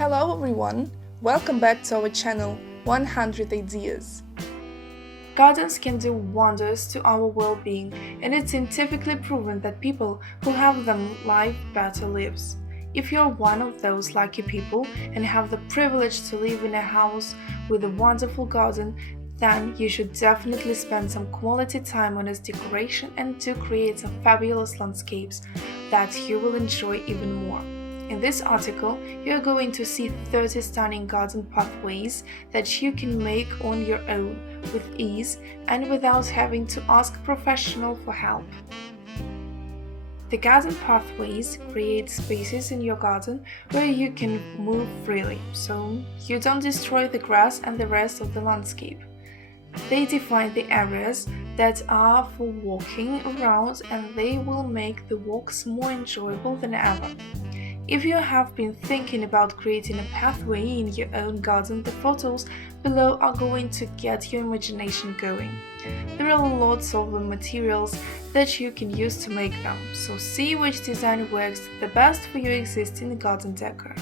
Hello everyone, welcome back to our channel 100 Ideas. Gardens can do wonders to our well-being, and it's scientifically proven that people who have them live better lives. If you're one of those lucky people and have the privilege to live in a house with a wonderful garden, then you should definitely spend some quality time on its decoration and to create some fabulous landscapes that you will enjoy even more. In this article, you are going to see 30 stunning garden pathways that you can make on your own with ease and without having to ask a professional for help. The garden pathways create spaces in your garden where you can move freely, so you don't destroy the grass and the rest of the landscape. They define the areas that are for walking around, and they will make the walks more enjoyable than ever. If you have been thinking about creating a pathway in your own garden, the photos below are going to get your imagination going. There are lots of materials that you can use to make them, so see which design works the best for your existing garden decor.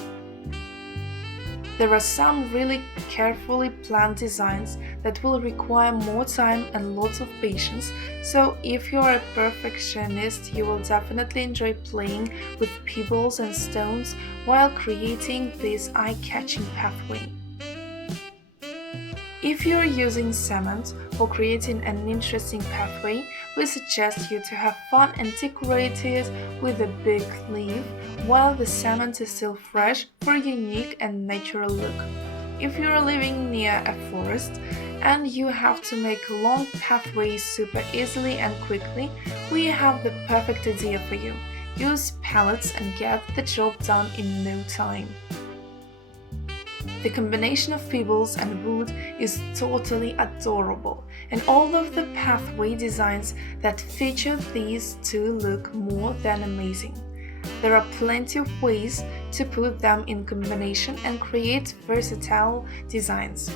There are some really carefully planned designs that will require more time and lots of patience, so if you are a perfectionist, you will definitely enjoy playing with pebbles and stones while creating this eye-catching pathway. If you are using cement or creating an interesting pathway, we suggest you to have fun and decorate it with a big leaf while the cement is still fresh for a unique and natural look. If you are living near a forest and you have to make long pathways super easily and quickly, we have the perfect idea for you. Use pallets and get the job done in no time. The combination of pebbles and wood is totally adorable, and all of the pathway designs that feature these two look more than amazing. There are plenty of ways to put them in combination and create versatile designs.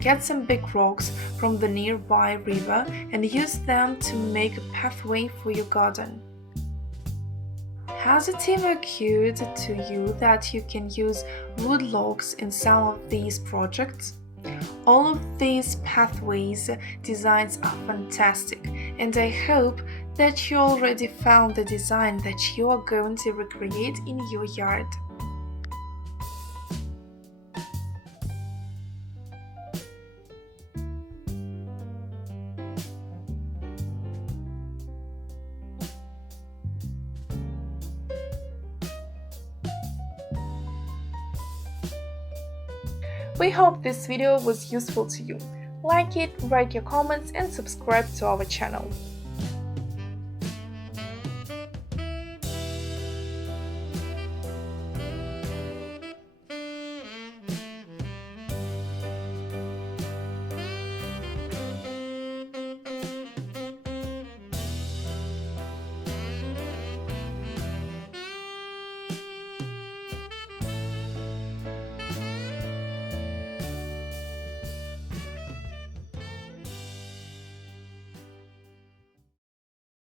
Get some big rocks from the nearby river and use them to make a pathway for your garden. Has it ever occurred to you that you can use wood logs in some of these projects? All of these pathways designs are fantastic, and I hope that you already found the design that you are going to recreate in your yard. We hope this video was useful to you. Like it, write your comments and subscribe to our channel.